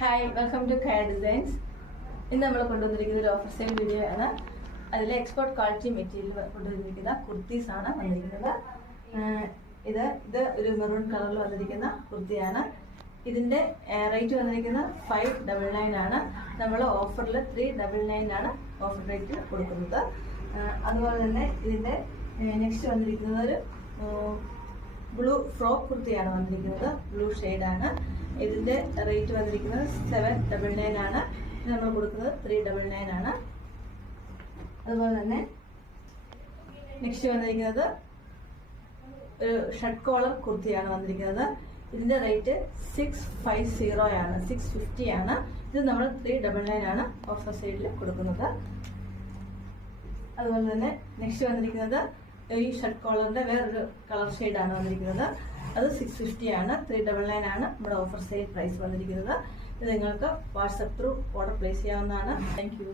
Hi, welcome to care designs. ഇന്ന് നമ്മൾ കൊണ്ടുവന്നിരിക്കുന്ന ഒരു ഓഫർ സെയിൽ വീഡിയോ ആണ്. അതിൽ എക്സ്പോർട്ട് ക്വാളിറ്റി മെറ്റീരിയൽ കൊണ്ടുവന്നിരിക്കുന്ന കുർത്തീസ് ആണ് വന്നിരിക്കുന്നത്. ഇത് ഒരു മെറൂൺ കളറിൽ വന്നിരിക്കുന്ന കുർത്തിയാണ്. ഇതിന്റെ റേറ്റ് വന്നിരിക്കുന്നത് 599 ആണ്. നമ്മൾ ഓഫറിൽ 399 ആണ് ഓഫർ റേറ്റ് കൊടുക്കുന്നത്. അതുപോലെ തന്നെ ഇതിന്റെ നെക്സ്റ്റ് വന്നിരിക്കുന്നത് ഒരു ബ്ലൂ ഫ്രോക്ക് കുർത്തിയാണ് വന്നിരിക്കുന്നത്. ബ്ലൂ ഷെയ്ഡാണ്. ഇതിന്റെ റേറ്റ് വന്നിരിക്കുന്നത് 799 ആണ്. ഇത് നമ്മൾ കൊടുക്കുന്നത് 399 ആണ്. അതുപോലെ തന്നെ നെക്സ്റ്റ് വന്നിരിക്കുന്നത് ഒരു ഷർട്ട് കോളർ കുർത്തിയാണ് വന്നിരിക്കുന്നത്. ഇതിന്റെ റേറ്റ് 650 ആണ്, 650 ആണ്. ഇത് നമ്മൾ 399 ആണ് ഓഫർ സൈഡിൽ കൊടുക്കുന്നത്. അതുപോലെ തന്നെ നെക്സ്റ്റ് വന്നിരിക്കുന്നത് ഈ ഷർട്ട് കോളറിന്റെ വേറൊരു കളർ ഷെയ്ഡാണ് വന്നിരിക്കുന്നത്. അത് 650 ആണ്. 399 ആണ് നമ്മുടെ ഓഫർ സെയിൽ പ്രൈസ് വന്നിരിക്കുന്നത്. ഇത് നിങ്ങൾക്ക് വാട്സപ്പ് ത്രൂ ഓർഡർ പ്ലേസ് ചെയ്യാവുന്നതാണ്. Thank you.